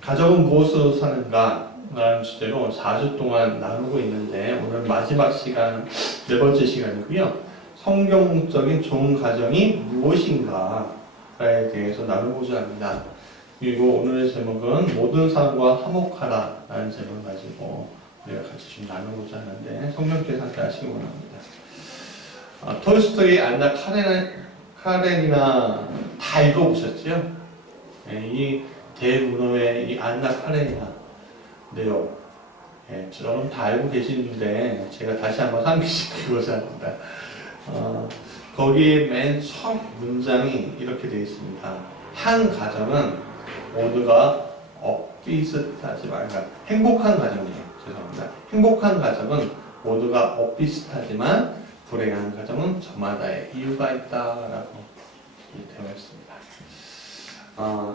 가족은 무엇으로 사는가? 라는 주제로 4주 동안 나누고 있는데 오늘 마지막 시간, 네 번째 시간이고요. 성경적인 좋은 가정이 무엇인가에 대해서 나누고자 합니다. 그리고 오늘의 제목은 모든 사람과 화목하라 라는 제목을 가지고 우리가 같이 좀 나누고자 하는데 성경께서 함께 하시기 원합니다. 톨스토이, 안나 카레니나 다 읽어보셨죠? 이 대문호의 이 안나 카레니나 네요. 저는 다 알고 계시는데 제가 다시 한번 상기시키고자 합니다. 거기 맨 첫 문장이 이렇게 되어 있습니다. 한 가정은 모두가 엇비슷하지만, 행복한 가정이에요. 죄송합니다. 행복한 가정은 모두가 엇비슷하지만 불행한 가정은 저마다의 이유가 있다라고 되어 있습니다.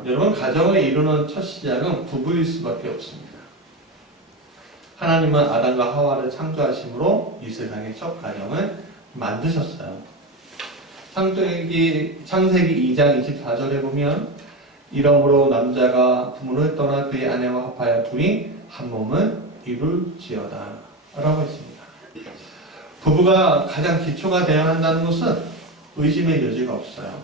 여러분, 가정을 이루는 첫 시작은 부부일 수밖에 없습니다. 하나님은 아담과 하와를 창조하심으로 이 세상의 첫 가정을 만드셨어요. 창세기 2장 24절에 보면 이러므로 남자가 부모를 떠나 그의 아내와 합하여 둘이 한 몸을 이룰지어다 라고 했습니다. 부부가 가장 기초가 되어야 한다는 것은 의심의 여지가 없어요.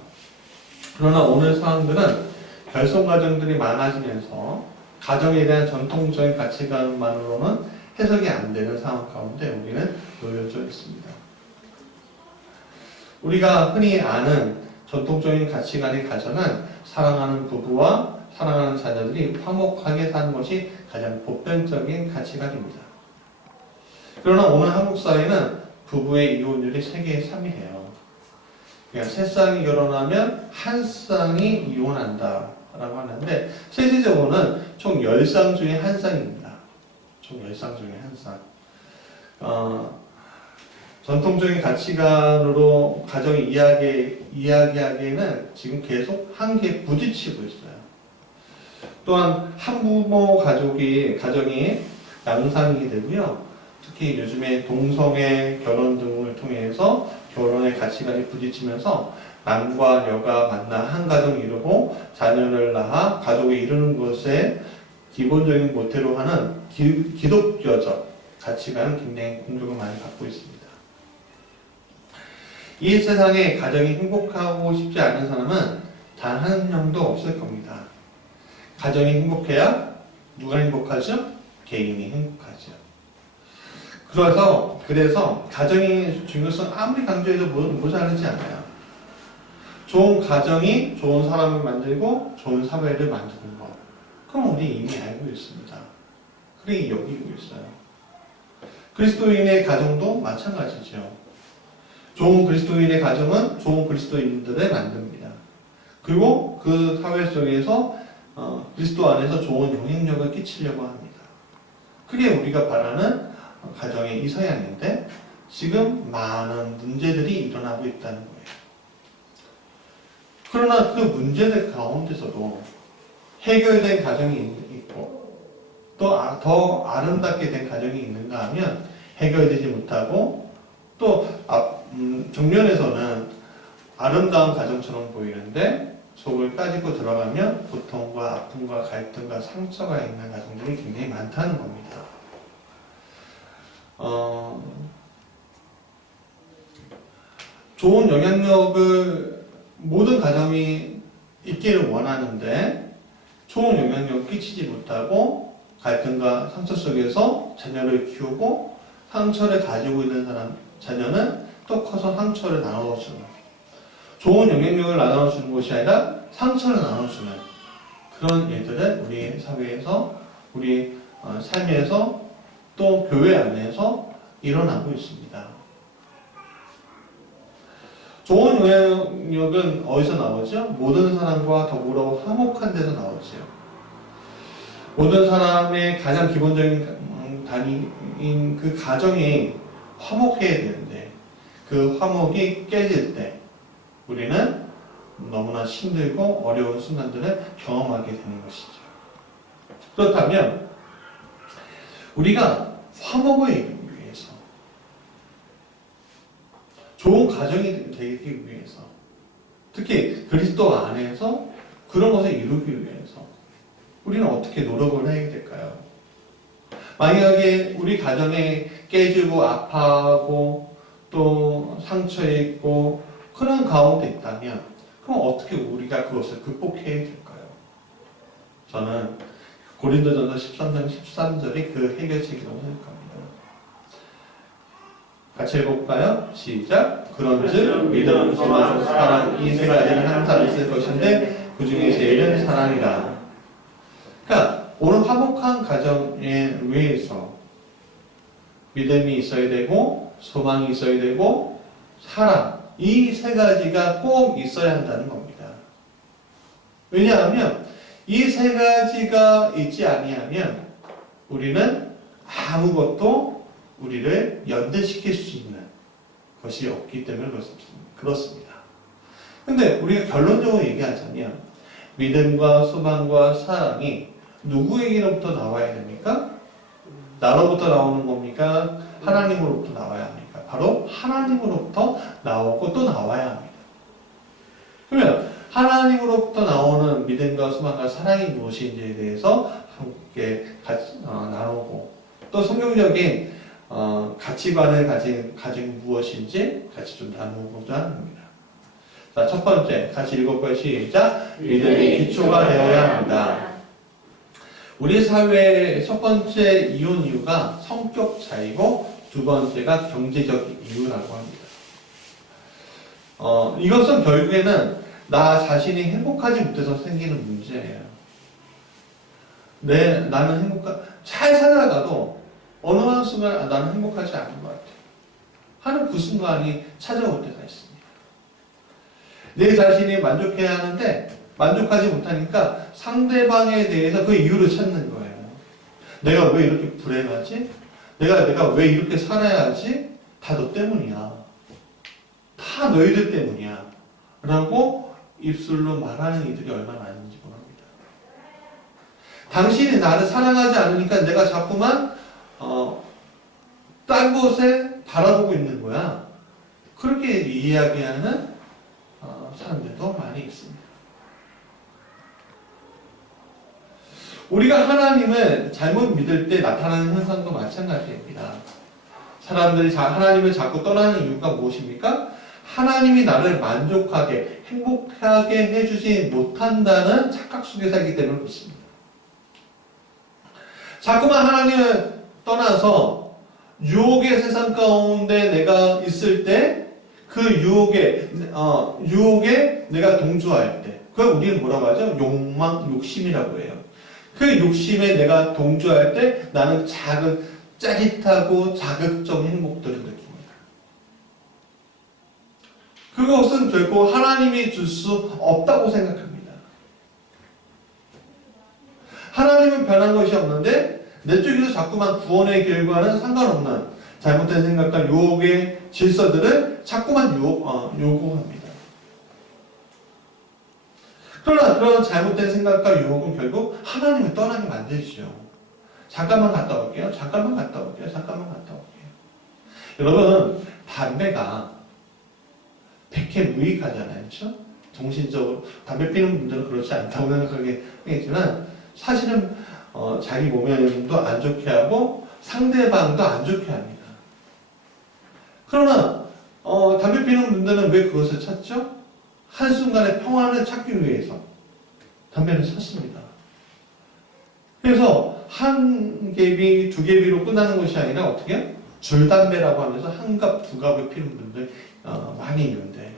그러나 오늘 상황들은 결손가정들이 많아지면서 가정에 대한 전통적인 가치관만으로는 해석이 안 되는 상황 가운데 우리는 놓여져 있습니다. 우리가 흔히 아는 전통적인 가치관의 가정은 사랑하는 부부와 사랑하는 자녀들이 화목하게 사는 것이 가장 보편적인 가치관입니다. 그러나 오늘 한국 사회는 부부의 이혼율이 세계 3위예요. 그러니까 세 쌍이 결혼하면 한 쌍이 이혼한다 라고 하는데 실질적으로는 총 10쌍 중에 한 쌍입니다. 총 10쌍 중에 한 쌍. 전통적인 가치관으로 가정을 이야기하기에는 지금 계속 한계에 부딪히고 있어요. 또한 한부모 가정이 양상이 되고요. 특히 요즘에 동성애 결혼 등을 통해서 결혼의 가치관이 부딪히면서 남과 여가 만나 한 가정 이루고 자녀를 낳아 가족을 이루는 것에 기본적인 모태로 하는 기독교적 가치관은 굉장히 공격을 많이 받고 있습니다. 이 세상에 가정이 행복하고 싶지 않은 사람은 단 한 명도 없을 겁니다. 가정이 행복해야 누가 행복하죠? 개인이 행복하죠. 그래서 가정의 중요성 아무리 강조해도 모자르지 않아요. 좋은 가정이 좋은 사람을 만들고 좋은 사회를 만드는 것. 그럼 우리 이미 알고 있습니다. 그렇게 여기고 있어요. 그리스도인의 가정도 마찬가지죠. 좋은 그리스도인의 가정은 좋은 그리스도인들을 만듭니다. 그리고 그 사회 속에서 그리스도 안에서 좋은 영향력을 끼치려고 합니다. 그게 우리가 바라는 가정의 이 서양인데 지금 많은 문제들이 일어나고 있다는 거예요. 그러나 그 문제들 가운데서도 해결된 가정이 있고 또 더 아름답게 된 가정이 있는가 하면 해결되지 못하고 또 정면에서는 아름다운 가정처럼 보이는데 속을 까짓고 들어가면 고통과 아픔과 갈등과 상처가 있는 가정들이 굉장히 많다는 겁니다. 좋은 영향력을 모든 가정이 있기를 원하는데 좋은 영향력을 끼치지 못하고 갈등과 상처 속에서 자녀를 키우고 상처를 가지고 있는 자녀는 또 커서 상처를 나눠주는 좋은 영향력을 나눠주는 것이 아니라 상처를 나눠주는 그런 일들은 우리 사회에서 우리 삶에서 또 교회 안에서 일어나고 있습니다. 좋은 영향력은 어디서 나오죠? 모든 사람과 더불어 화목한 데서 나오죠. 모든 사람의 가장 기본적인 단위인 그 가정이 화목해야 되는데 그 화목이 깨질 때 우리는 너무나 힘들고 어려운 순간들을 경험하게 되는 것이죠. 그렇다면 우리가 화목을 이루기 위해서 좋은 가정이 되기 위해서 특히 그리스도 안에서 그런 것을 이루기 위해서 우리는 어떻게 노력을 해야 될까요? 만약에 우리 가정에 깨지고 아파하고 또 상처 있고 그런 가운데 있다면 그럼 어떻게 우리가 그것을 극복해야 될까요? 저는 고린도전서 13장 13절이 그 해결책이라고 생각합니다. 같이 읽어볼까요? 시작. 그런즉 믿음, 소망, 사랑 이 세 가지는 항상 있을 것인데 그 중에 제일은 사랑이라. 그러니까 오늘 화목한 가정에 위해서 믿음이 있어야 되고 소망이 있어야 되고 사랑 이 세 가지가 꼭 있어야 한다는 겁니다. 왜냐하면 이 세 가지가 있지 아니하면 우리는 아무것도 우리를 연대시킬 수 있는 것이 없기 때문에 그렇습니다. 근데 우리가 결론적으로 얘기하자면 믿음과 소망과 사랑이 누구에게로부터 나와야 됩니까? 나로부터 나오는 겁니까? 하나님으로부터 나와야 합니까? 바로 하나님으로부터 나오고 또 나와야 합니다. 그러면 하나님으로부터 나오는 믿음과 소망과 사랑이 무엇인지에 대해서 함께 같이 나누고 또 성경적인 가치관을 가진 무엇인지 같이 좀 나누고자 합니다. 자, 첫 번째 같이 읽어볼까요? 시작. 믿음이 기초가 되어야 합니다. 우리 사회의 첫 번째 이혼 이유가 성격 차이고 두 번째가 경제적 이유라고 합니다. 이것은 결국에는 나 자신이 행복하지 못해서 생기는 문제예요. 나는 잘 살아가도 어느 한 순간 나는 행복하지 않은 것 같아. 하는 그 순간이 찾아올 때가 있습니다. 내 자신이 만족해야 하는데 만족하지 못하니까 상대방에 대해서 그 이유를 찾는 거예요. 내가 왜 이렇게 불행하지? 내가 왜 이렇게 살아야 하지? 다 너 때문이야. 다 너희들 때문이야. 라고 입술로 말하는 이들이 얼마나 많은지 모릅니다. 당신이 나를 사랑하지 않으니까 내가 자꾸만 딴 곳에 바라보고 있는 거야. 그렇게 이야기하는 사람들도 많이 있습니다. 우리가 하나님을 잘못 믿을 때 나타나는 현상도 마찬가지입니다. 사람들이 하나님을 자꾸 떠나는 이유가 무엇입니까? 하나님이 나를 만족하게, 행복하게 해주지 못한다는 착각 속에 살기 때문에 그렇습니다. 자꾸만 하나님을 떠나서 유혹의 세상 가운데 내가 있을 때 그 유혹에 내가 동조할 때 그걸 우리는 뭐라고 하죠? 욕심이라고 해요. 그 욕심에 내가 동조할 때 나는 짜릿하고 자극적인 행복들을 느낍니다. 그것은 결코 하나님이 줄 수 없다고 생각합니다. 하나님은 변한 것이 없는데 내 쪽에서 자꾸만 구원의 결과는 상관없는 잘못된 생각과 유혹의 질서들을 자꾸만 요구합니다. 그러나 그런 잘못된 생각과 유혹은 결국 하나님을 떠나게 만들죠. 잠깐만 갔다 올게요. 잠깐만 갔다 올게요. 여러분, 담배가 백해 무익하잖아요. 그렇죠? 정신적으로 담배 피는 분들은 그렇지 않다고 생각하겠지만 사실은 자기 몸에도 안 좋게 하고 상대방도 안 좋게 합니다. 그러나 담배 피는 분들은 왜 그것을 찾죠? 한순간의 평안을 찾기 위해서 담배를 찾습니다. 그래서 한 갭이 두 갭이로 끝나는 것이 아니라 어떻게? 줄담배라고 하면서 한 갑, 두 갑을 피는 분들 많이 있는데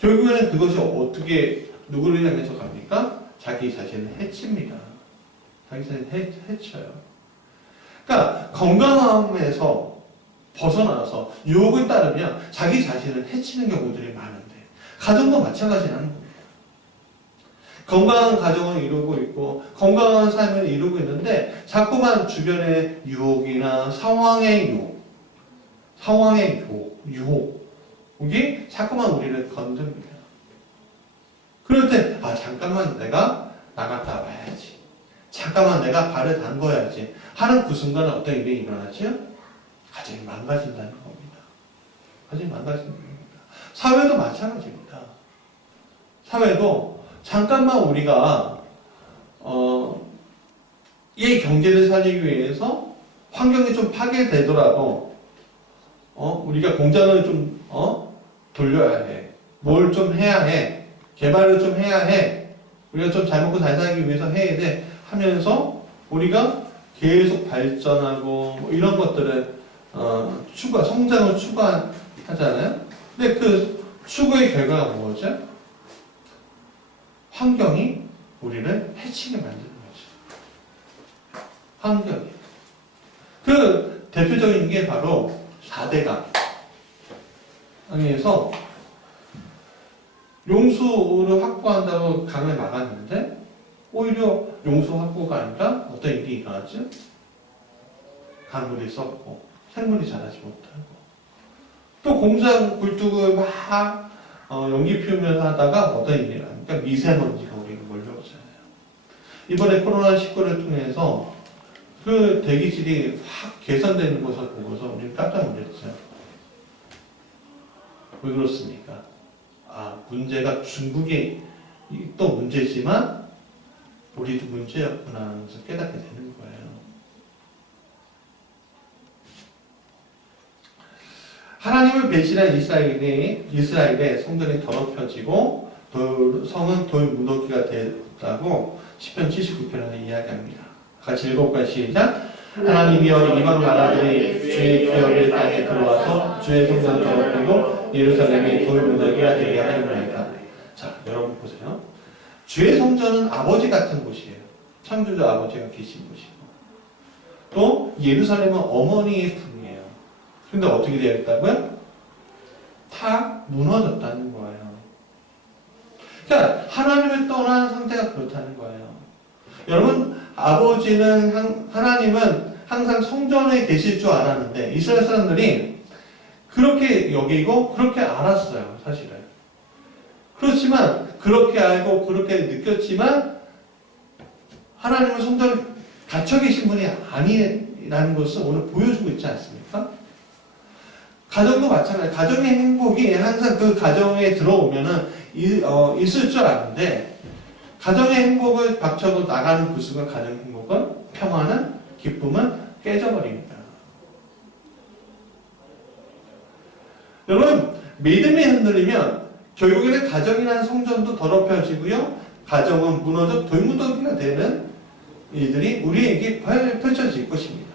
결국에는 그것이 어떻게 누구를 향해서 갑니까? 자기 자신을 해칩니다. 자기 자신을 해쳐요. 그러니까 건강함에서 벗어나서 유혹을 따르면 자기 자신을 해치는 경우들이 많은데 가정도 마찬가지라는 겁니다. 건강한 가정을 이루고 있고 건강한 삶을 이루고 있는데 자꾸만 주변의 유혹이나 상황의 유혹이 자꾸만 우리를 건듭니다. 그럴 때 잠깐만 내가 나갔다 와야지. 잠깐만 내가 발을 담궈야지 하는 그 순간에 어떤 일이 일어나죠? 가정이 망가진다는 겁니다. 가정이 망가진다는 겁니다. 사회도 마찬가지입니다. 사회도 잠깐만 우리가 이 경제를 살리기 위해서 환경이 좀 파괴되더라도 우리가 공장을 좀 돌려야 해. 뭘 좀 해야 해. 개발을 좀 해야 해. 우리가 좀 잘 먹고 잘 살기 위해서 해야 돼. 하면서 우리가 계속 발전하고 뭐 이런 것들을 성장을 추구하잖아요. 근데 그 추구의 결과가 뭐죠? 환경이 우리를 해치게 만드는 거죠. 환경이. 그 대표적인 게 바로 4대강. 강에서 용수를 확보한다고 강을 막았는데 오히려 용수 확보가 아니라 어떤 일이 일어났죠? 강물이 썩고 생물이 자라지 못하고 또 공장 굴뚝을 막 연기 피우면서 하다가 어떤 일이 일어납니까? 미세먼지가 우리가 몰려오잖아요. 이번에 코로나19를 통해서 그 대기질이 확 개선되는 것을 보고서 우리는 깜짝 놀랐어요. 왜 그렇습니까? 문제가 중국이 또 문제지만 우리도 문제였구나 하면서 깨닫게 되는 거예요. 하나님을 배신한 이스라엘의 성전이 더럽혀지고 성은 돌 무더기가 됐다고 시편 79편에서 이야기합니다. 같이 읽어볼까요? 시작. 하나님이여 이방 나라들이 주의 기업의 땅에 들어와서 주의 성전을 더럽히고 예루살렘이 돌 무더기가 되게 하였나이다. 자, 여러분 보세요. 주의 성전은 아버지 같은 곳이에요. 창조주 아버지가 계신 곳이고 또 예루살렘은 어머니의 품이에요. 근데 어떻게 되어 있다고요? 다 무너졌다는 거예요. 그러니까 하나님을 떠난 상태가 그렇다는 거예요. 여러분, 하나님은 항상 성전에 계실 줄 알았는데 이스라엘 사람들이 그렇게 여기고 그렇게 알았어요, 사실은. 그렇지만 그렇게 알고 그렇게 느꼈지만 하나님은 성전에 갇혀 계신 분이 아니라는 것을 오늘 보여주고 있지 않습니까? 가정도 마찬가지예요. 가정의 행복이 항상 그 가정에 들어오면은 있을 줄 아는데 가정의 행복을 박차고 나가는 그 순간 가정의 행복은 평화는 기쁨은 깨져버립니다. 여러분, 믿음이 흔들리면 결국에는 가정이라는 성전도 더럽혀지고요. 가정은 무너져 돌무더기가 되는 일들이 우리에게 펼쳐질 것입니다.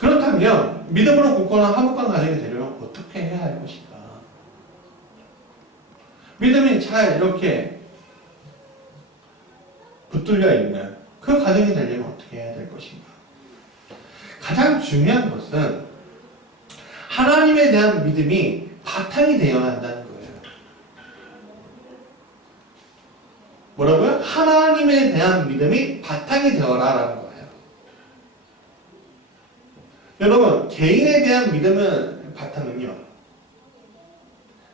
그렇다면 믿음으로 굳건한 화목한 가정이 되려면 어떻게 해야 할 것인가? 믿음이 잘 이렇게 붙들려 있는 그 가정이 되려면 어떻게 해야 될 것인가? 가장 중요한 것은 하나님에 대한 믿음이 바탕이 되어야 한다는 거예요. 뭐라고요? 하나님에 대한 믿음이 바탕이 되어라라는 거예요. 여러분, 개인에 대한 믿음은 바탕은요,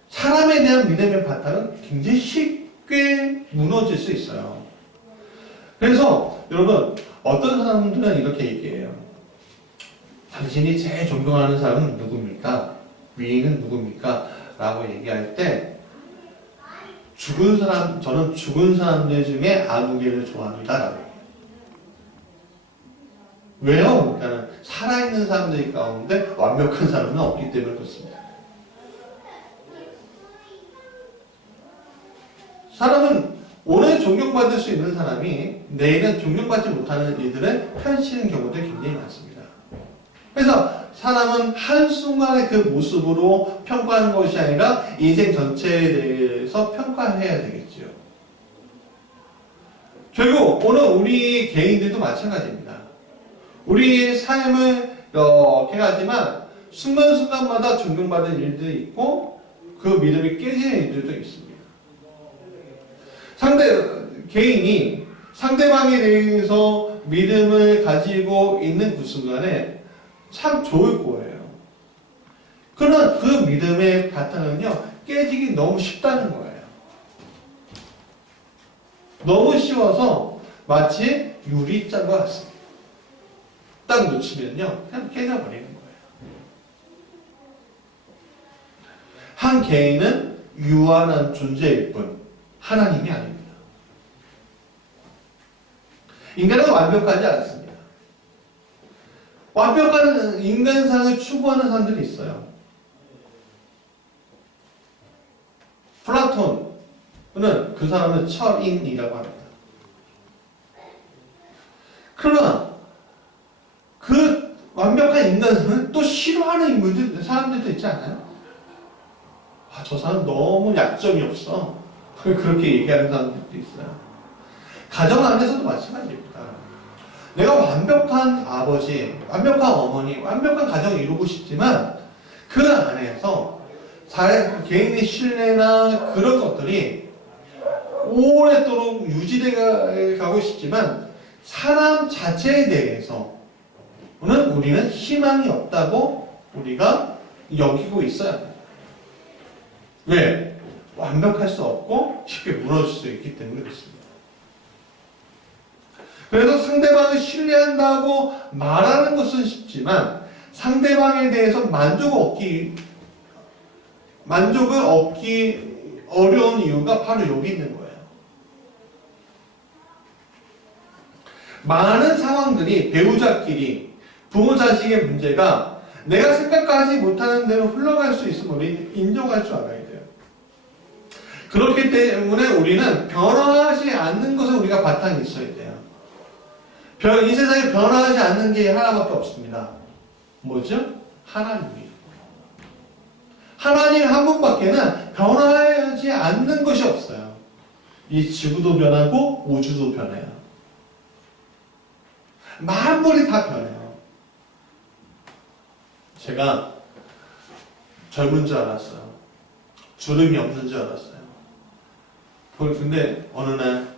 사람에 대한 믿음의 바탕은 굉장히 쉽게 무너질 수 있어요. 그래서 여러분, 어떤 사람들은 이렇게 얘기해요. 당신이 제일 존경하는 사람은 누굽니까? 위인은 누굽니까? 라고 얘기할 때 저는 죽은 사람들 중에 아무개를 좋아합니다. 라고 얘기해요. 왜요? 그러니까 살아있는 사람들 가운데 완벽한 사람은 없기 때문에 그렇습니다. 사람은 오늘 존경받을 수 있는 사람이 내일은 존경받지 못하는 일들을 펼치는 경우도 굉장히 많습니다. 그래서 사람은 한순간의 그 모습으로 평가하는 것이 아니라 인생 전체에 대해서 평가해야 되겠죠. 결국 오늘 우리 개인들도 마찬가지입니다. 우리의 삶을 이렇게 하지만 순간순간마다 존경받는 일들이 있고 그 믿음이 깨지는 일들도 있습니다. 개인이 상대방에 대해서 믿음을 가지고 있는 그 순간에 참 좋을 거예요. 그러나 그 믿음의 바탕은요, 깨지기 너무 쉽다는 거예요. 너무 쉬워서 마치 유리잔과 같습니다. 딱 놓치면요, 그냥 깨져버리는 거예요. 한 개인은 유한한 존재일 뿐, 하나님이 아닙니다. 인간은 완벽하지 않습니다. 완벽한 인간상을 추구하는 사람들이 있어요. 플라톤은 그 사람은 철인이라고 합니다. 그러나 그 완벽한 인간상을 또 싫어하는 인물들, 사람들도 있지 않아요? 아, 저 사람 너무 약점이 없어. 그렇게 얘기하는 사람들도 있어요. 가정 안에서도 마찬가지입니다. 내가 완벽한 아버지, 완벽한 어머니, 완벽한 가정을 이루고 싶지만 그 안에서 개인의 신뢰나 그런 것들이 오랫도록 유지되어 가고 싶지만 사람 자체에 대해서는 우리는 희망이 없다고 우리가 여기고 있어야 합니다. 왜? 완벽할 수 없고 쉽게 무너질 수 있기 때문에 그렇습니다. 그래서 상대방을 신뢰한다고 말하는 것은 쉽지만 상대방에 대해서 만족을 얻기 어려운 이유가 바로 여기 있는 거예요. 많은 상황들이 배우자끼리 부모 자식의 문제가 내가 생각하지 못하는 대로 흘러갈 수 있음을 우리는 인정할 줄 알아야 돼요. 그렇기 때문에 우리는 변화하지 않는 것에 우리가 바탕이 있어야 돼요. 이 세상에 변화하지 않는 게 하나밖에 없습니다. 뭐죠? 하나님이에요. 하나님 한 분밖에는 변화하지 않는 것이 없어요. 이 지구도 변하고 우주도 변해요. 만물이 다 변해요. 제가 젊은 줄 알았어요. 주름이 없는 줄 알았어요. 근데 어느 날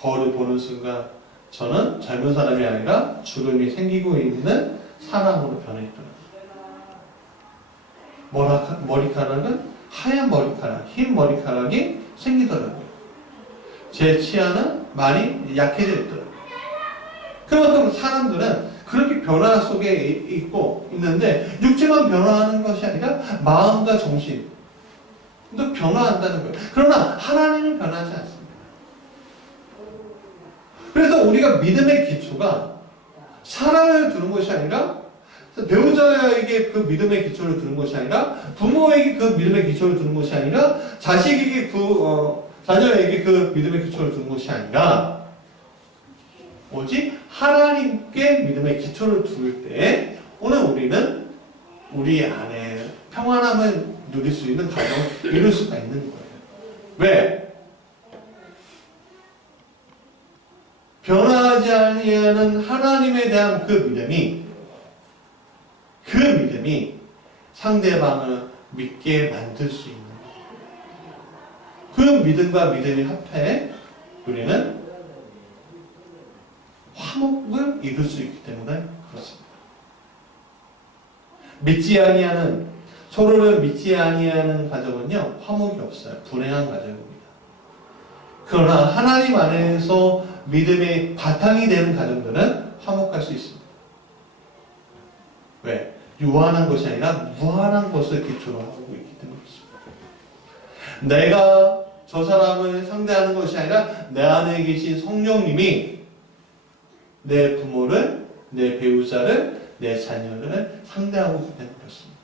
거울을 보는 순간 저는 젊은 사람이 아니라 주름이 생기고 있는 사람으로 변했더라고요. 머리카락은 하얀 머리카락, 흰 머리카락이 생기더라고요. 제 치아는 많이 약해져 있더라고요. 그만큼 사람들은 그렇게 변화 속에 있는데 육체만 변화하는 것이 아니라 마음과 정신도 변화한다는 거예요. 그러나 하나님은 변하지 않습니다. 그래서 우리가 믿음의 기초가 사랑을 두는 것이 아니라 배우자에게 그 믿음의 기초를 두는 것이 아니라 부모에게 그 믿음의 기초를 두는 것이 아니라 자식에게 자녀에게 그 믿음의 기초를 두는 것이 아니라 오직 하나님께 믿음의 기초를 둘 때 오늘 우리는 우리 안에 평안함을 누릴 수 있는 가정을 이룰 수가 있는 거예요. 왜? 변하지 아니하는 하나님에 대한 그 믿음이 상대방을 믿게 만들 수 있는 거예요. 그 믿음과 믿음이 합해 우리는 화목을 이룰 수 있기 때문에 그렇습니다. 서로를 믿지 아니하는 가정은요, 화목이 없어요. 불행한 가정입니다. 그러나 하나님 안에서 믿음의 바탕이 되는 가정들은 화목할 수 있습니다. 왜? 유한한 것이 아니라 무한한 것을 기초로 하고 있기 때문에 그렇습니다. 내가 저 사람을 상대하는 것이 아니라 내 안에 계신 성령님이 내 부모를, 내 배우자를, 내 자녀를 상대하고 있기 때문에 그렇습니다.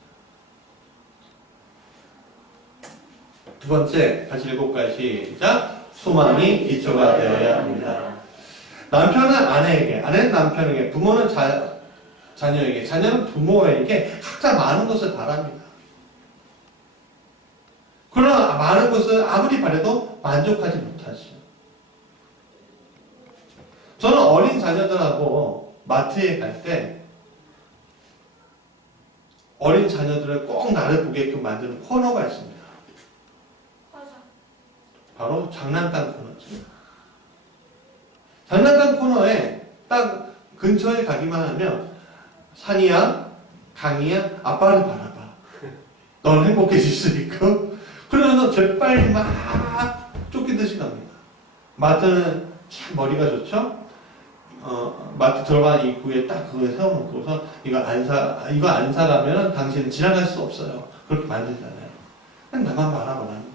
두 번째, 다시 읽어볼까요? 시작. 소망이 기초가 되어야 합니다. 남편은 아내에게, 아내는 남편에게, 부모는 자녀에게, 자녀는 부모에게 각자 많은 것을 바랍니다. 그러나 많은 것을 아무리 바라도 만족하지 못하죠. 저는 어린 자녀들하고 마트에 갈 때 어린 자녀들을 꼭 나를 보게끔 만드는 코너가 있습니다. 바로 장난감 코너죠. 장난감 코너에 딱 근처에 가기만 하면 산이야, 강이야, 아빠를 바라봐. 넌 행복해질 수 있고. 그러면서 재빨리 막 쫓기듯이 갑니다. 마트는 참 머리가 좋죠? 마트 들어가는 입구에 딱 그걸 세워놓고서 이거 안 사가면 당신은 지나갈 수 없어요. 그렇게 만들잖아요. 그냥 나만 바라보라는 거예요.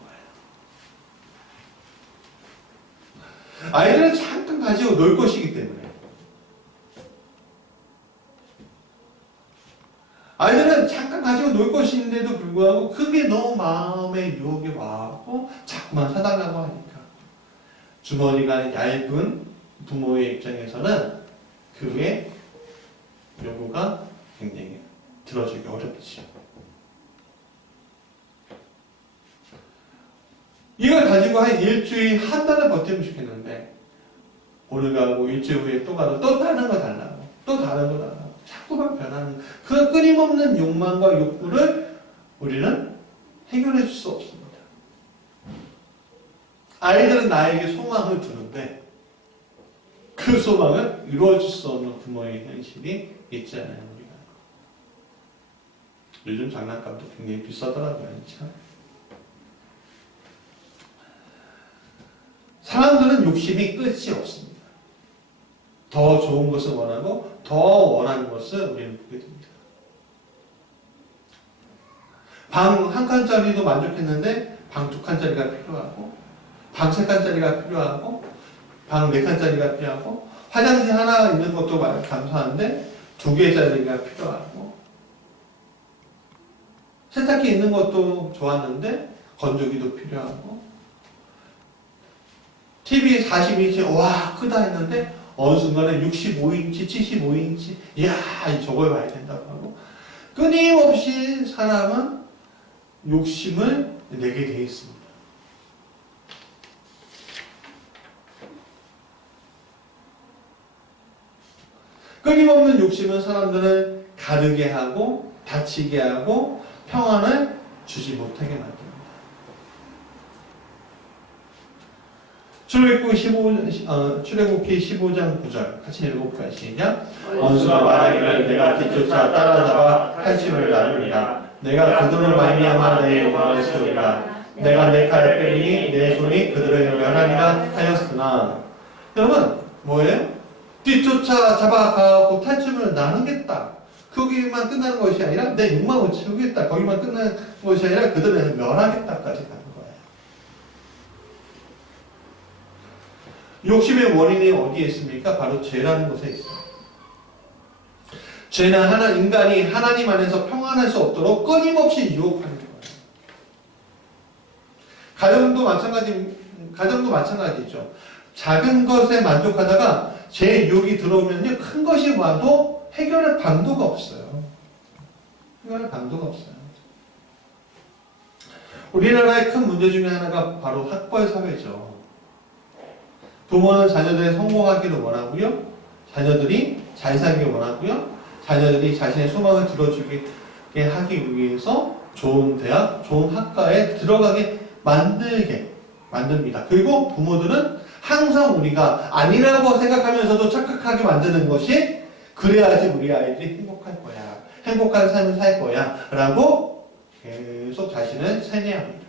아이들은 잠깐 가지고 놀 것이기 때문에 불구하고 그게 너무 마음의 유혹이 와고 자꾸만 사달라고 하니까 주머니가 얇은 부모의 입장에서는 그의 요구가 굉장히 들어주기 어렵지. 이걸 가지고 한 일주일, 한 달을 버티면 좋겠는데 오늘 가고 일주일 후에 또 가도 또 다른 거 달라고, 또 다른 거 달라고 자꾸만 변하는 그 끊임없는 욕망과 욕구를 우리는 해결해 줄 수 없습니다. 아이들은 나에게 소망을 두는데 그 소망을 이루어질 수 없는 부모의 현실이 있잖아요. 우리가 요즘 장난감도 굉장히 비싸더라고요. 참. 사람들은 욕심이 끝이 없습니다. 더 좋은 것을 원하고 더 원하는 것을 우리는 보게 됩니다. 방 한 칸짜리도 만족했는데 방 두 칸짜리가 필요하고 방 세 칸짜리가 필요하고 방 네 칸짜리가 필요하고 화장실 하나 있는 것도 감사한데 두 개짜리가 필요하고 세탁기 있는 것도 좋았는데 건조기도 필요하고 TV 42인치 와 크다 했는데 어느 순간에 65인치, 75인치 이야 저걸 봐야 된다고 하고 끊임없이 사람은 욕심을 내게 되어 있습니다. 끊임없는 욕심은 사람들을 가르게 하고 다치게 하고 평안을 주지 못하게 만듭니다. 출애굽기 15장 9절 같이 읽어볼까요? 시작. 원수가 말하기를 내가 뒤쫓아 따라잡아 칼집을 나누리라. 내가 그들을 말미암아 내 영광을 세우리라. 내가 내 칼을 빼리니 내 손이 그들을 멸하리라 하였으나 여러분 뭐예요? 뒤쫓아 잡아가고 탈춤을 나누겠다. 거기만 끝나는 것이 아니라 내 욕망을 채우겠다. 거기만 끝나는 것이 아니라 그들을 멸하겠다까지 가는 거예요. 욕심의 원인이 어디에 있습니까? 바로 죄라는 것에 있어요. 죄는 인간이 하나님 안에서 평안할 수 없도록 끊임없이 유혹하는 거예요. 가정도 마찬가지죠. 작은 것에 만족하다가 제 유혹이 들어오면요, 큰 것이 와도 해결할 방도가 없어요. 해결할 방도가 없어요. 우리나라의 큰 문제 중에 하나가 바로 학벌 사회죠. 부모는 자녀들이 성공하기를 원하고요, 자녀들이 잘 살기 원하고요, 자녀들이 자신의 소망을 들어주게 하기 위해서 좋은 대학, 좋은 학과에 들어가게 만듭니다. 그리고 부모들은 항상 우리가 아니라고 생각하면서도 착각하게 만드는 것이 그래야지 우리 아이들이 행복할 거야. 행복한 삶을 살 거야. 라고 계속 자신을 세뇌합니다.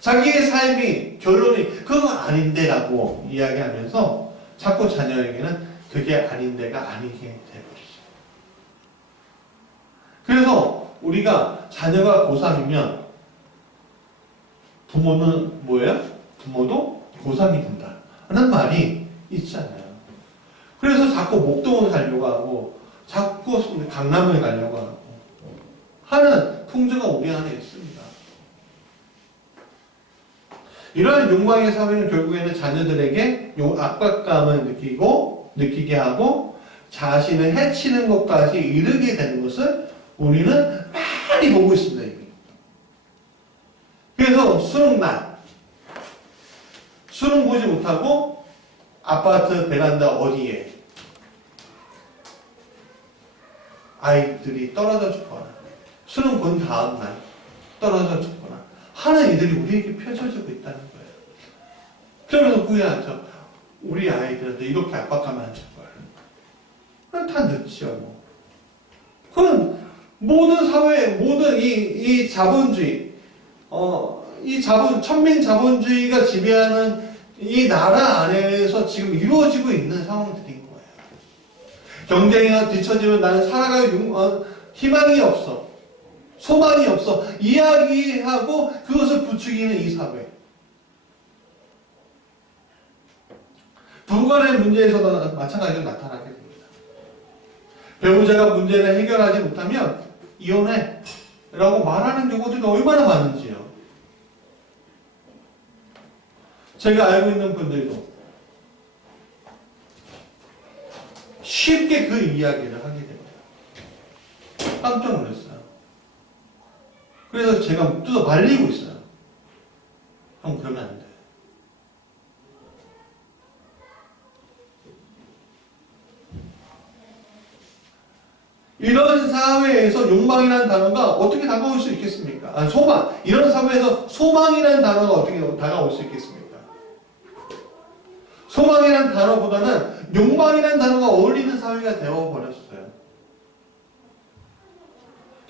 자기의 삶이, 결론이 그건 아닌데 라고 이야기하면서 자꾸 자녀에게는 그게 아닌데가 아니게 돼버리죠. 그래서 우리가 자녀가 고3이면 부모는 뭐예요? 부모도 고3이 된다 라는 말이 있잖아요. 그래서 자꾸 목동을 가려고 하고 자꾸 강남을 가려고 하고 하는 풍조가 우리 안에 있습니다. 이러한 욕망의 사회는 결국에는 자녀들에게 압박감을 느끼게 하고 자신을 해치는 것까지 이르게 되는 것을 우리는 많이 보고 있습니다. 이미. 그래서 수능 보지 못하고 아파트 베란다 어디에 아이들이 떨어져 죽거나 수능 본 다음 날 떨어져 죽거나 하는 일들이 우리에게 펼쳐지고 있다는 거예요. 그러면서 후회하죠. 우리 아이들한테 이렇게 압박하면 안 될 거야. 다 늦죠. 뭐. 그건 모든 사회, 모든 이 자본주의, 천민 자본주의가 지배하는 이 나라 안에서 지금 이루어지고 있는 상황들인 거예요. 경쟁이 뒤처지면 나는 살아갈 희망이 없어. 소망이 없어. 이야기하고 그것을 부추기는 이 사회. 부부간의 문제에서도 마찬가지로 나타나게 됩니다. 배우자가 문제를 해결하지 못하면 이혼해 라고 말하는 경우들이 얼마나 많은지요. 제가 알고 있는 분들도 쉽게 그 이야기를 하게 됩니다. 깜짝 놀랐어요. 그래서 제가 뜯어 말리고 있어요. 형 그러면 안 돼. 이런 사회에서 욕망이라는 단어가 어떻게 다가올 수 있겠습니까? 소망. 이런 사회에서 소망이라는 단어가 어떻게 다가올 수 있겠습니까? 소망이라는 단어보다는 욕망이라는 단어가 어울리는 사회가 되어버렸어요.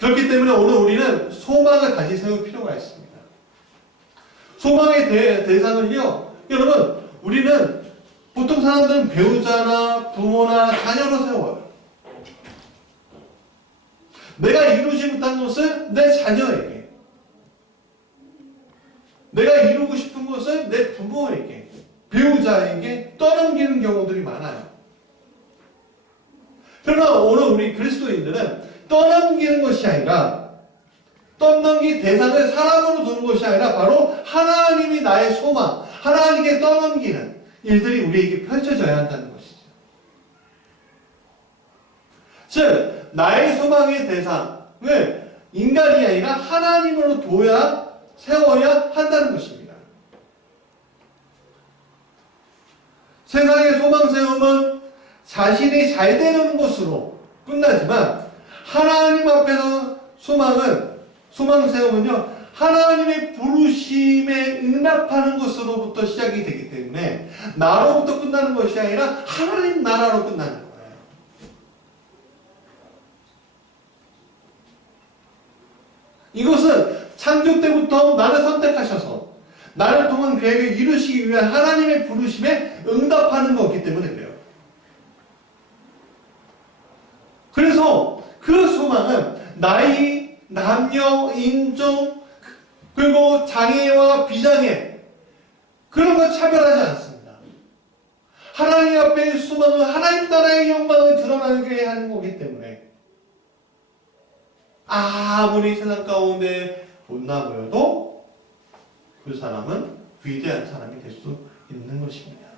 그렇기 때문에 오늘 우리는 소망을 다시 세울 필요가 있습니다. 소망의 대상을요, 여러분, 우리는 보통 사람들은 배우자나 부모나 자녀로 세워요. 내가 이루지 못한 것을 내 자녀에게, 내가 이루고 싶은 것을 내 부모에게, 배우자에게 떠넘기는 경우들이 많아요. 그러나 오늘 우리 그리스도인들은 떠넘기는 것이 아니라, 떠넘기 대상을 사람으로 두는 것이 아니라 바로 하나님이 나의 소망, 하나님께 떠넘기는 일들이 우리에게 펼쳐져야 한다는 것이죠. 즉 나의 소망의 대상을 인간이 아니라 하나님으로 세워야 한다는 것입니다. 세상의 소망 세움은 자신이 잘 되는 것으로 끝나지만 하나님 앞에서 소망 세움은요, 하나님의 부르심에 응답하는 것으로부터 시작이 되기 때문에 나로부터 끝나는 것이 아니라 하나님 나라로 끝나는 거예요. 이것은 창조 때부터 나를 선택하셔서 나를 통한 계획을 이루시기 위한 하나님의 부르심에 응답하는 거기 때문에 그래요. 그래서 그 소망은 나이, 남녀, 인종, 그리고 장애와 비장애 그런 걸 차별하지 않습니다. 하나님 앞에 소망은 하나님 나라의 영광을 드러나게 하는 거기 때문에 아무리 세상 가운데 못나 보여도 그 사람은 위대한 사람이 될 수 있는 것입니다.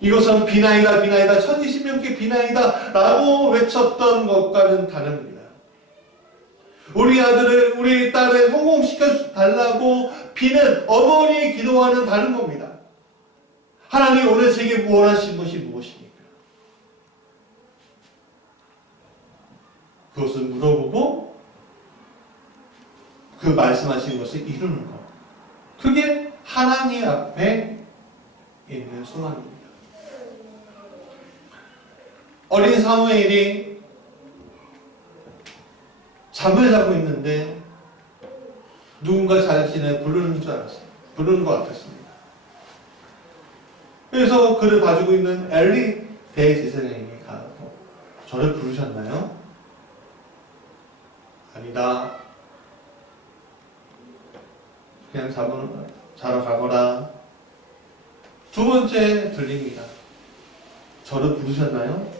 이것은 비나이다 비나이다 1020명께 비나이다 라고 외쳤던 것과는 다릅니다. 우리 아들을 우리 딸을 성공시켜 달라고 비는 어머니의 기도와는 다른 겁니다. 하나님 오늘 제게 원하신 것이 무엇입니까? 그것을 물어보고 그 말씀하신 것을 이루는 것. 그게 하나님 앞에 있는 소망입니다. 어린 사무엘이 잠을 자고 있는데 누군가 자신을 부르는 줄 알았어요. 부르는 것 같았습니다. 그래서 그를 봐주고 있는 엘리 대제사장에게 가서 저를 부르셨나요? 아니다. 그냥 자러 가거라. 두 번째 들립니다. 저를 부르셨나요?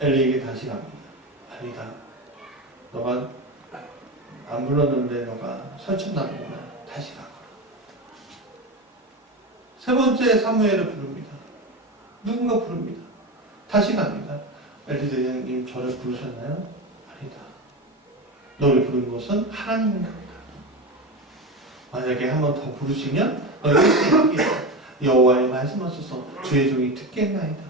엘리에게 다시 갑니다. 아니다. 너가 안 불렀는데 너가 설쳤나보구나. 다시 가거라. 세 번째 사무엘을 부릅니다. 누군가 부릅니다. 다시 갑니다. 엘리 대장님 저를 부르셨나요? 아니다. 너를 부른 것은 하나님인 겁니다. 만약에 한 번 더 부르시면 너희 여호와의 말씀하셔서 주의 종이 듣겠나이다.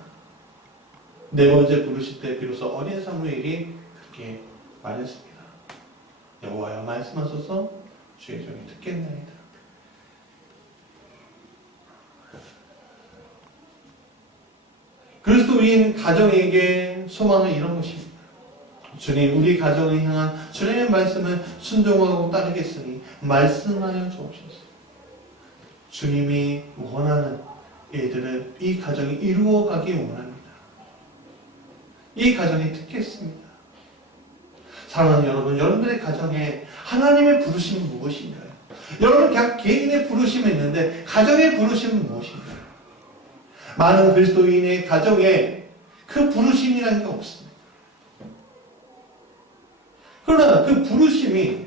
네 번째 부르실 때 비로소 어린 사무엘이 그렇게 말했습니다. 여호와여 말씀하셔서 주의 종이 듣겠나이다. 그리스도인 가정에게 소망은 이런 것입니다. 주님, 우리 가정을 향한 주님의 말씀을 순종하고 따르겠으니 말씀하여 주옵소서. 주님이 원하는 일들을 이 가정이 이루어가기 원합니다. 이 가정이 듣겠습니다. 사랑하는 여러분, 여러분들의 가정에 하나님의 부르심은 무엇인가요? 여러분 각 개인의 부르심이 있는데 가정의 부르심은 무엇인가요? 많은 그리스도인의 가정에 그 부르심이라는 게 없습니다. 그러나 그 부르심이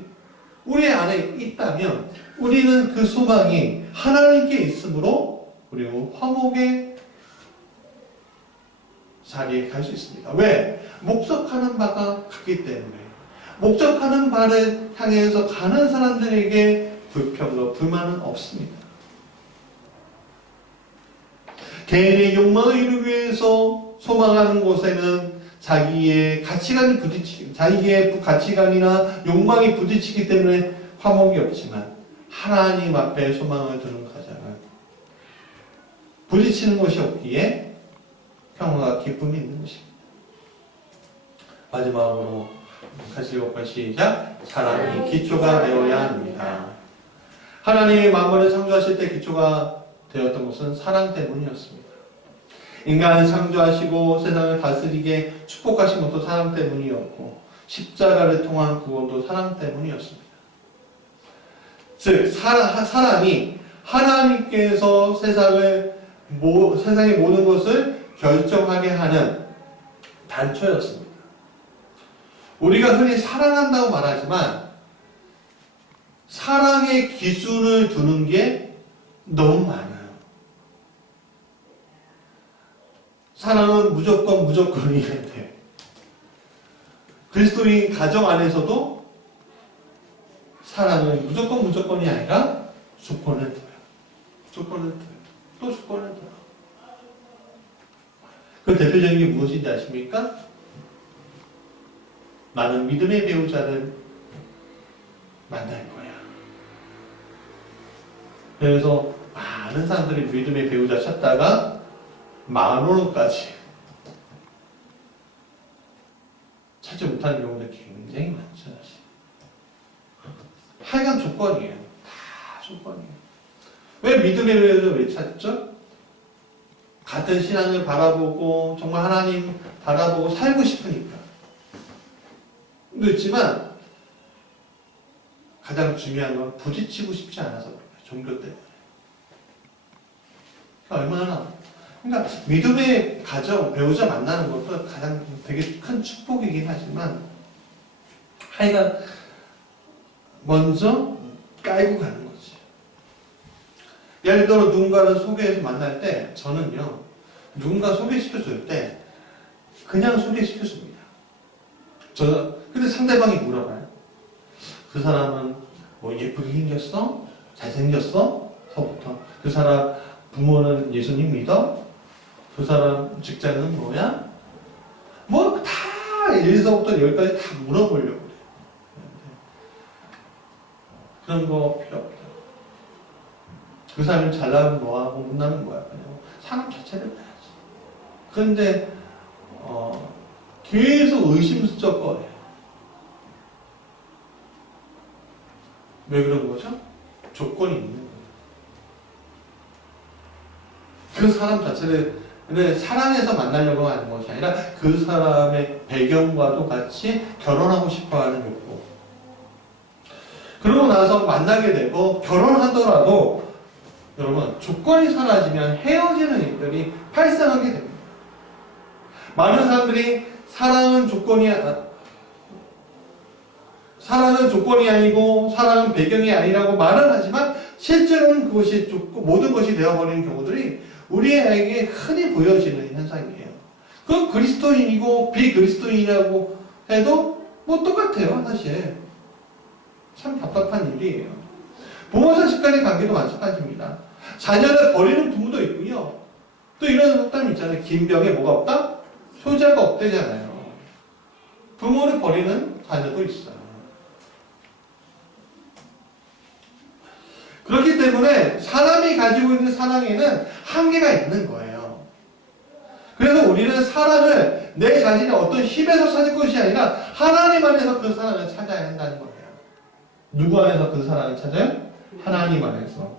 우리 안에 있다면 우리는 그 소망이 하나님께 있으므로 그리고 화목의 자리에 갈 수 있습니다. 왜? 목적하는 바가 같기 때문에. 목적하는 바를 향해서 가는 사람들에게 불평과 불만은 없습니다. 개인의 욕망을 이루기 위해서 소망하는 곳에는 자기의 가치관이 부딪히기, 자기의 가치관이나 욕망이 부딪히기 때문에 화목이 없지만 하나님 앞에 소망을 두는 가정은 부딪히는 것이 없기에 평화와 기쁨이 있는 것입니다. 마지막으로 같이 읽어볼까요? 시작. 사랑이 기초가 되어야 합니다. 하나님이 만물을 창조하실 때 기초가 되었던 것은 사랑 때문이었습니다. 인간을 창조하시고 세상을 다스리게 축복하신 것도 사랑 때문이었고 십자가를 통한 구원도 사랑 때문이었습니다. 즉 사랑이 하나님께서 세상의 모든 것을 결정하게 하는 단초였습니다. 우리가 흔히 사랑한다고 말하지만 사랑의 기준을 두는 게 너무 많아요. 사랑은 무조건이어야 돼. 그리스도인 가정 안에서도 사랑은 무조건이 아니라 조건을 둬요. 조건을 둬요. 또 조건을 둬요. 그 대표적인 게 무엇인지 아십니까? 나는 믿음의 배우자를 만날 거야. 그래서 많은 사람들이 믿음의 배우자 찾다가 10,000원까지 찾지 못하는 경우도 굉장히 많죠. 하여간 조건이에요. 다 조건이에요. 왜 믿음의 배우자를 왜 찾죠? 같은 신앙을 바라보고 정말 하나님 바라보고 살고 싶으니까. 그렇지만 가장 중요한 건 부딪히고 싶지 않아서 그래요. 종교 때문에. 그러니까 믿음의 가정, 배우자 만나는 것도 가장 되게 큰 축복이긴 하지만 하여간 먼저 깔고 가는 거지. 예를 들어 누군가를 소개해서 만날 때 저는요 누군가 소개시켜줄 때 그냥 소개시켜줍니다. 근데 상대방이 물어봐요. 그 사람은 뭐 예쁘게 생겼어? 잘생겼어? 서부터 그 사람 부모는 예수님 믿어? 그 사람 직장은 뭐야? 뭐 다 1서부터 10까지 다 물어보려고 그래요. 그런 거 필요 없다. 그 사람이 잘나면 뭐하고 못나면 뭐야. 그냥 사람 자체를 봐야지. 그런데 계속 의심스럽거려요. 왜 그런 거죠? 조건이 있는 거예요. 그 사람 자체를 사랑해서 만나려고 하는 것이 아니라 그 사람의 배경과도 같이 결혼하고 싶어하는 욕구. 그러고 나서 만나게 되고 결혼하더라도 여러분 조건이 사라지면 헤어지는 일들이 발생하게 됩니다. 많은 사람들이 사랑은 조건이 아니고 사랑은 배경이 아니라고 말은 하지만 실제로는 그것이 모든 것이 되어버리는 경우들이 우리에게 흔히 보여지는 현상이에요. 그건 그리스도인이고 비그리스도인이라고 해도 뭐 똑같아요, 사실. 참 답답한 일이에요. 부모자식 간의 관계도 마찬가지입니다. 자녀를 버리는 부모도 있고요. 또 이런 사람 있잖아요. 긴 벽에 뭐가 없다? 효자가 없대잖아요. 부모를 버리는 자녀도 있어요. 그렇기 때문에 사람이 가지고 있는 사랑에는 한계가 있는 거예요. 그래서 우리는 사랑을 내 자신의 어떤 힘에서 찾을 것이 아니라 하나님 안에서 그 사랑을 찾아야 한다는 거예요. 누구 안에서 그 사랑을 찾아요? 하나님 안에서.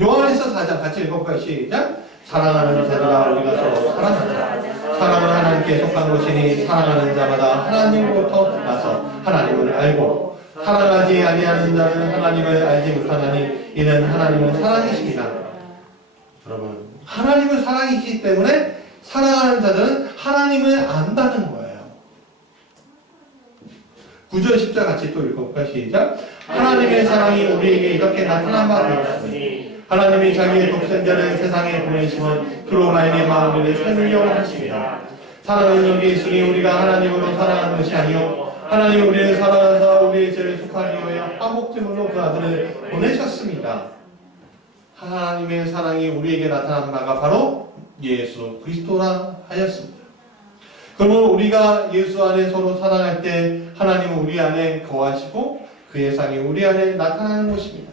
요한에서 4장 같이 읽어볼까요? 시작. 사랑하는 자들아 우리가 서로 사랑하자. 사랑은 하나님께 속한 것이니 사랑하는 자마다 하나님으로부터 나서 하나님을 알고 사랑하지 아니하는 자는 하나님을 알지 못하나니 이는 하나님은 사랑이십니다. 여러분 하나님은 사랑이시기 때문에 사랑하는 자들은 하나님을 안다는 거예요. 9절 10절 같이 또 읽어볼까요? 시작. 하나님의 사랑이 우리에게 이렇게 나타난 바 되었으니 하나님이 자기의 독생자를 세상에 보내시면 그로 말미암아 우리를 생명하십니다. 사랑은 여기 있으니 우리가 하나님으로 사랑하는 것이 아니요 하나님이 우리를 사랑하사 우리의 죄를 속하기 위하여 화목제물로 그 아들을 보내셨습니다. 하나님의 사랑이 우리에게 나타난 바가 바로 예수 그리스도라 하였습니다. 그러면 우리가 예수 안에 서로 사랑할 때 하나님은 우리 안에 거하시고 그의 사랑이 우리 안에 나타나는 것입니다.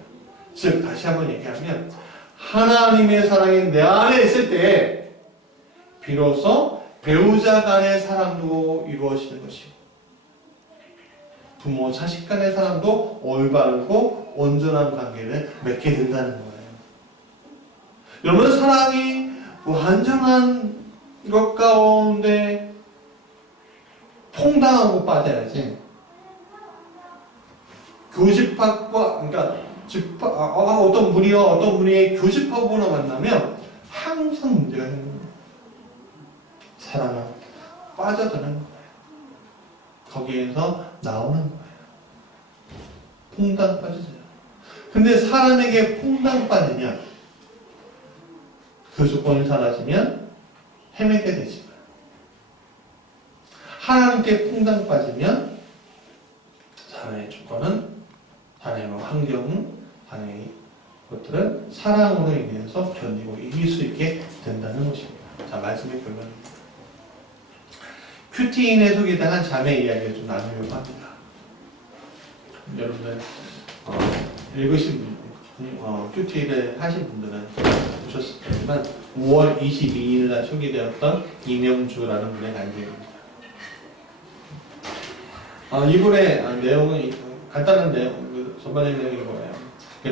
즉 다시 한번 얘기하면 하나님의 사랑이 내 안에 있을 때 비로소 배우자 간의 사랑도 이루어지는 것이고 부모 자식 간의 사랑도 올바르고 온전한 관계를 맺게 된다는 거예요. 여러분 사랑이 완전한 것 가운데 퐁당하고 빠져야지 교집합과 그러니까 어떤 무리와 어떤 무리의 교집합으로 만나면 항상 문제가 생깁니다. 사랑은 빠져드는 거예요. 거기에서 나오는 거예요. 퐁당 빠지세요. 근데 사람에게 퐁당 빠지면 그 조건이 사라지면 헤매게 되지만 하나님께 퐁당 빠지면 사람의 조건은 하나님의 환경은 하나님의 것들은 사랑으로 인해서 견디고 이길 수 있게 된다는 것입니다. 자, 말씀의 결론입니다. 큐티인에 소개된 자매 이야기를 좀 나누려고 합니다. 여러분들 읽으신 분, 큐티를 하신 분들은 보셨겠지만 5월 22일 날 소개되었던 이명주라는 분의 간증입니다. 이분의 내용은 간단한 내용, 전반의 내용이 뭐예요?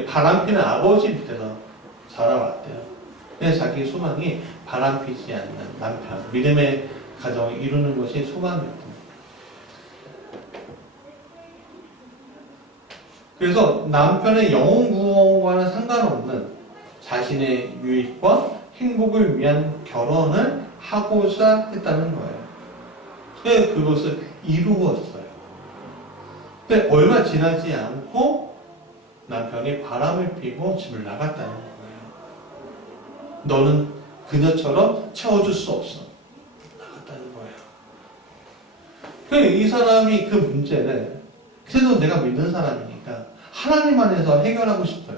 바람피는 아버지 밑에서 자라왔대요. 근데 자기 소망이 바람피지 않는 남편, 믿음의 가정을 이루는 것이 소망이었던. 그래서 남편의 영혼 구원과는 상관없는 자신의 유익과 행복을 위한 결혼을 하고자 했다는 거예요. 그래서 그것을 이루었어요. 근데 얼마 지나지 않고 남편이 바람을 피고 집을 나갔다는 거예요. 너는 그녀처럼 채워줄 수 없어. 나갔다는 거예요. 그러니까 이 사람이 그 문제를 그래도 내가 믿는 사람이니까 하나님 안에서 해결하고 싶어요.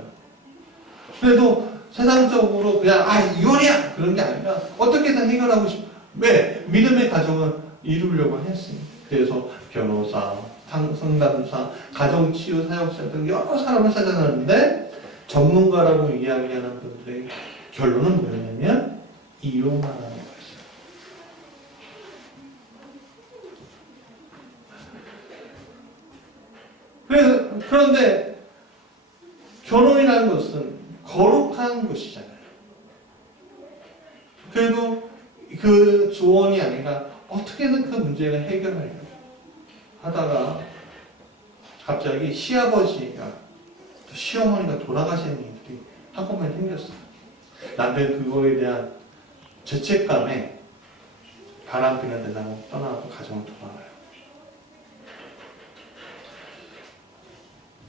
그래도 세상적으로 그냥 이혼이야! 그런 게 아니라 어떻게든 해결하고 싶어요. 왜? 믿음의 가정을 이루려고 했습니다. 그래서 변호사, 상담사, 가정치유 사역자 등 여러 사람을 찾아다녔는데 전문가라고 이야기하는 분들의 결론은 뭐냐면 이혼하라는 거였어요. 그런데 결혼이라는 것은 거룩한 것이잖아요. 그래도 그 조언이 아니라 어떻게든 그 문제를 해결하려고 하다가 갑자기 시아버지가 또 시어머니가 돌아가시는 일들이 한꺼번에 생겼어요. 남편 그거에 대한 죄책감에 바람피는 데다가 떠나고 가정을 돌아가요.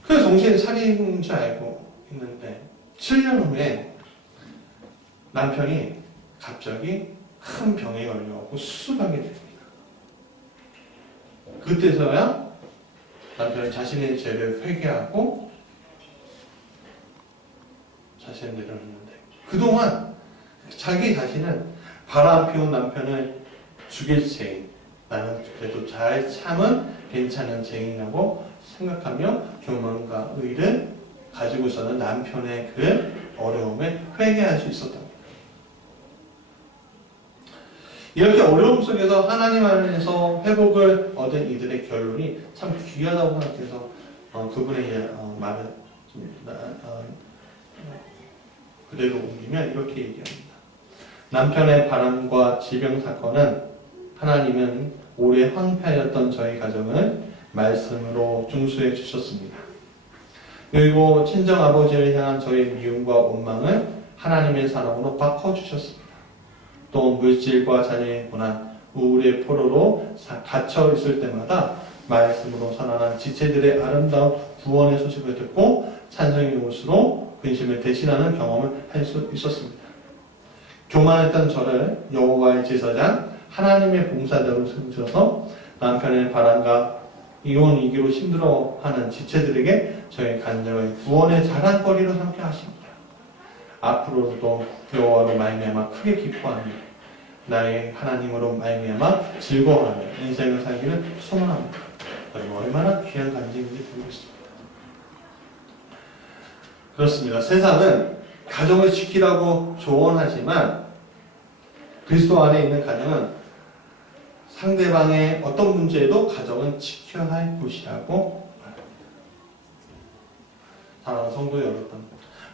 그래서 정신 차린 줄 알고 있는데 7년 후에 남편이 갑자기 큰 병에 걸려갖고 수술하게 됩니다. 그때서야 남편이 자신의 죄를 회개하고 자신을 내려놓는데 그동안 자기 자신은 바람 피운 남편을 죽일 죄인, 나는 그래도 잘 참은 괜찮은 죄인이라고 생각하며 교만과 의를 가지고 있었는 남편의 그 어려움에 회개할 수 있었던 겁니다. 이렇게 어려움 속에서 하나님 안에서 회복을 얻은 이들의 결론이 참 귀하다고 생각해서 그분의 말을 그대로 옮기면 이렇게 얘기합니다. 남편의 바람과 질병 사건은 하나님은 오래 황폐하였던 저희 가정을 말씀으로 중수해 주셨습니다. 그리고 친정아버지를 향한 저희 미움과 원망을 하나님의 사랑으로 바꿔주셨습니다. 또 물질과 자녀의 고난, 우울의 포로로 갇혀 있을 때마다 말씀으로 선언한 지체들의 아름다운 구원의 소식을 듣고 찬성의 옷으로 근심을 대신하는 경험을 할 수 있었습니다. 교만했던 저를 여호와의 제사장 하나님의 봉사자로 세우셔서 남편의 바람과 이혼이기로 힘들어하는 지체들에게 저의 간절의 구원의 자랑거리로 삼게 하십니다. 앞으로도 여호와로 말미암아 크게 기뻐하며 나의 하나님으로 말미암아 즐거워하며 인생을 살기를 소망합니다. 여러분 얼마나 귀한 간증인지 모르겠습니다. 그렇습니다. 세상은 가정을 지키라고 조언하지만 그리스도 안에 있는 가정은 상대방의 어떤 문제에도 가정은 지켜야 할 곳이라고 말합니다. 사랑하는 성도 여러분,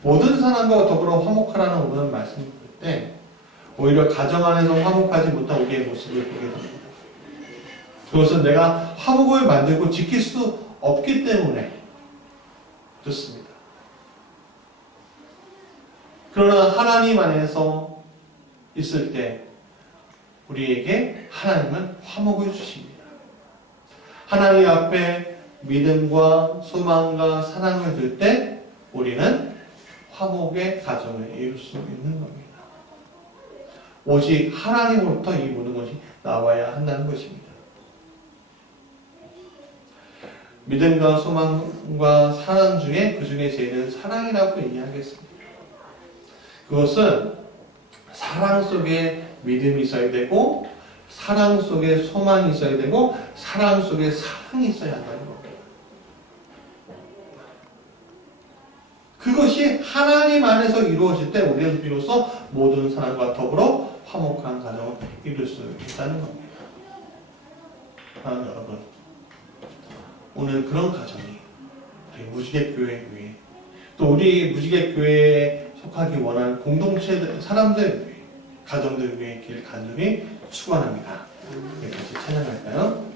모든 사람과 더불어 화목하라는 오늘 말씀을 볼 때 오히려 가정 안에서 화목하지 못한 우리의 모습을 보게 됩니다. 그것은 내가 화목을 만들고 지킬 수 없기 때문에 그렇습니다. 그러나 하나님 안에서 있을 때 우리에게 하나님은 화목을 주십니다. 하나님 앞에 믿음과 소망과 사랑을 둘 때 우리는 화목의 가정을 이룰 수 있는 겁니다. 오직 하나님으로부터 이 모든 것이 나와야 한다는 것입니다. 믿음과 소망과 사랑 중에 그 중에 제일은 사랑이라고 얘기하겠습니다. 그것은 사랑 속에 믿음이 있어야 되고 사랑 속에 소망이 있어야 되고 사랑 속에 사랑이 있어야 한다는 겁니다. 그것이 하나님 안에서 이루어질 때 우리는 비로소 모든 사람과 더불어 화목한 가정을 이룰 수 있다는 겁니다. 여러분, 오늘 그런 가정이 우리 무지개 교회 위에 또 우리 무지개 교회에 속하기 원하는 공동체 사람들 위해 가정들 위해 길 간절히 축원합니다. 같이 찬양할까요?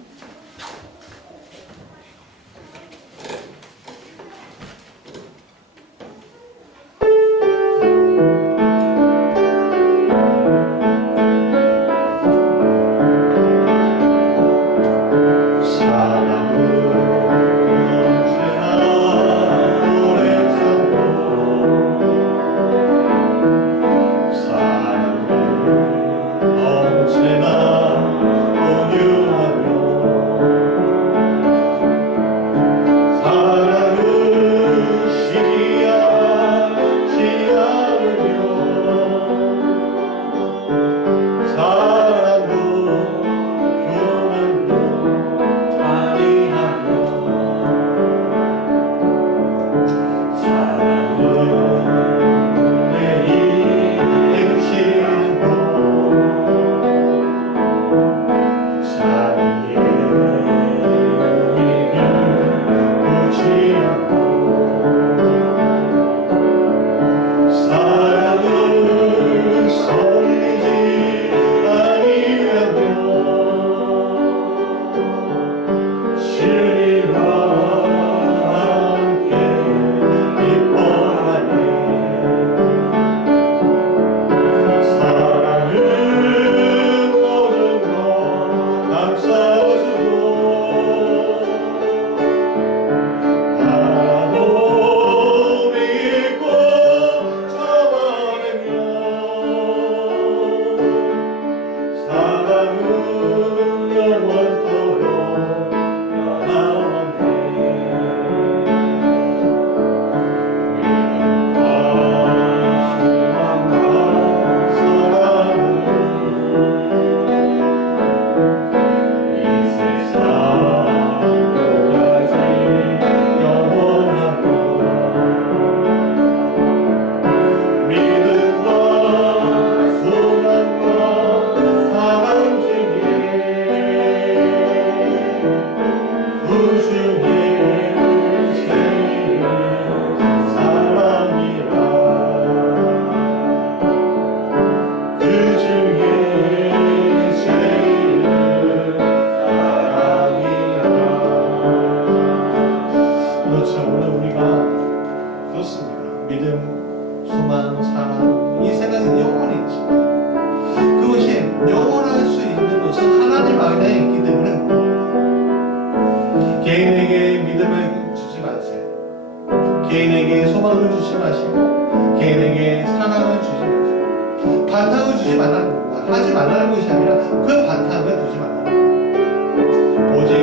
개인에게 소망을 주지 마시고 개인에게 사랑을 주지 마시고 바탕을 주지 말라는 겁니다. 하지 말라는 것이 아니라 그 바탕을 두지 말라는 겁니다. 오직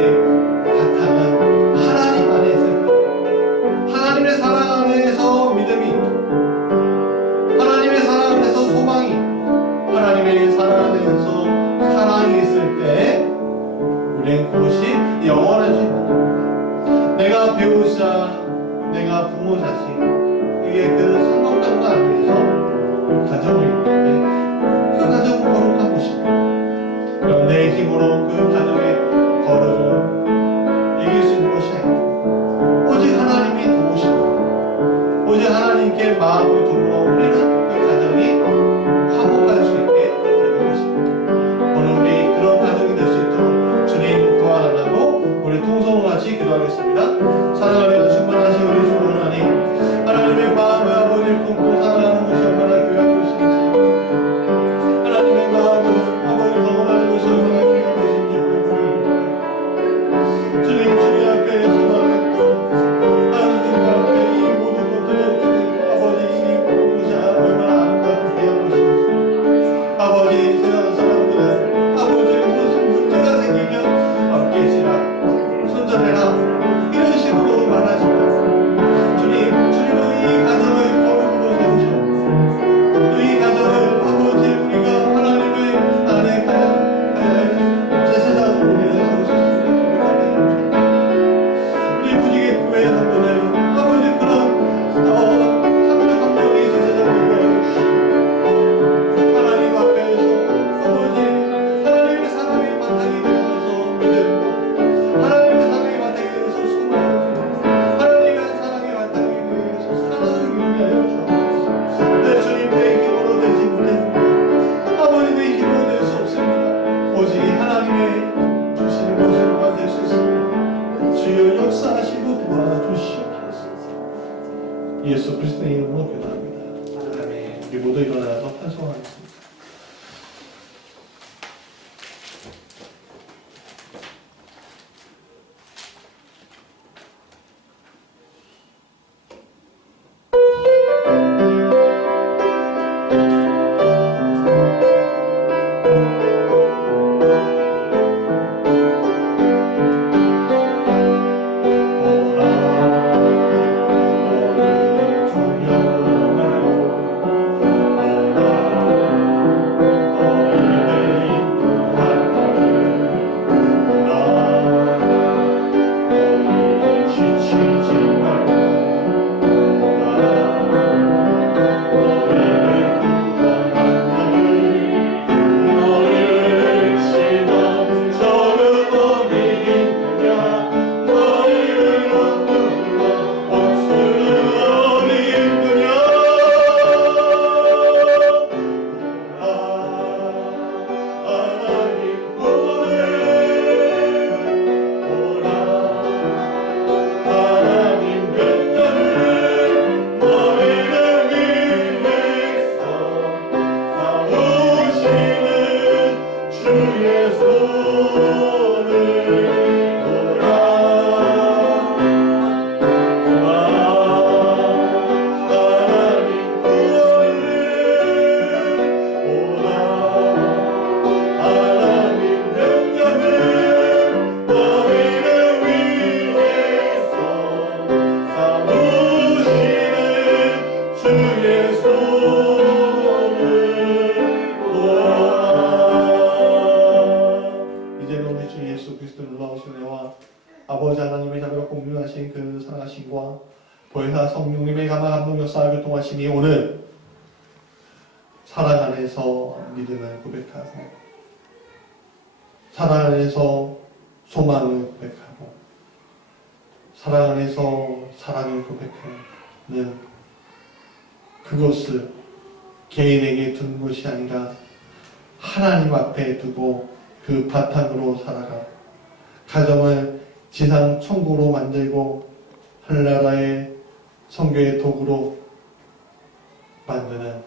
바탕은 하나님 안에 있을 때 하나님의 사랑 안에서 믿음이 있고 하나님의 사랑 안에서 소망이 있고 하나님의 사랑 안에서 사랑이 있을 때 우리는 그것이 영원한 život. 내가 배우자, 내가 부모 자식, 이게 그 상관관계 안에서 가정을 이루는데 그 가정은 거룩한 것입니다. 그럼 내 힘으로 그 가정의 거룩을 이길 수 있는 것이 아니고 오직 하나님이 도우시고 오직 하나님께 마음을 두고 우리는 그 가정이 화목할 수 있게 되는 것입니다. 오늘 우리 그런 가정이 될 수 있도록 주님 도와달라고 우리 통성같이 기도하겠습니다. 사랑하는 충만하신 우리 주 하나님, 하나님의 마음을 아버지를 품고 살아가는 것이 얼마나 귀한 것인지, 하나님의 마음을 아버지를 경험하는 것이 얼마나 귀한 것인지 주님 앞에 소망했고 하나님 앞에 이 모든 것들을 주님 아버지 이 모든 것이 얼마나 아름다운 귀한 것인지, 아버지 세상 사람들은 아버지 무슨 문제가 생기면 깨지라 손절해라 이런 식으로 말하시면서 주님은 이 가정을 거룩으로 세우셔 이 가정을 아버지 우리가 하나님의 안에 가야 제사장으로 세우셨습니다. 우리 무지개 교회 덕분에 아버지 그런 한 명의 제사장을 하나님 앞에서 아버지 하나님의 사랑의 바탕이 되어서 믿음과 하나님의 사랑의 바탕이 되어서 소망 하나님의 사랑의 바탕이 되어서 사랑을 이루게 하여 주옵소서. 내 주님 내 힘으로 되지 못했습니다. 아버지 내 힘으로 될 수 없습니다. 오직 하나님의 주시는 것으로만 될 수 있습니다. 주여 역사하시고 도와주시옵소서. 예수 그리스도의 이름으로 기도합니다. 아멘. 우리 모두 일어나서 찬송하겠습니다. 아버지 하나님의 자비롭고 공평하신 그 사랑하심과 보혜사 성령님의 감화 감동 역사와 교통하심이 오늘 사랑 안에서 믿음을 고백하고 사랑 안에서 소망을 고백하고 사랑 안에서 사랑을 고백하는 그것을 개인에게 둔 것이 아니라 하나님 앞에 두고 그 바탕으로 살아가 가정을 지상 천국으로 만들고 하늘나라의 선교의 도구로 만드는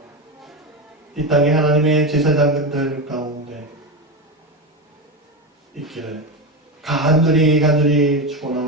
이 땅의 하나님의 제사장들 가운데 있기를 간절히 축원합니다.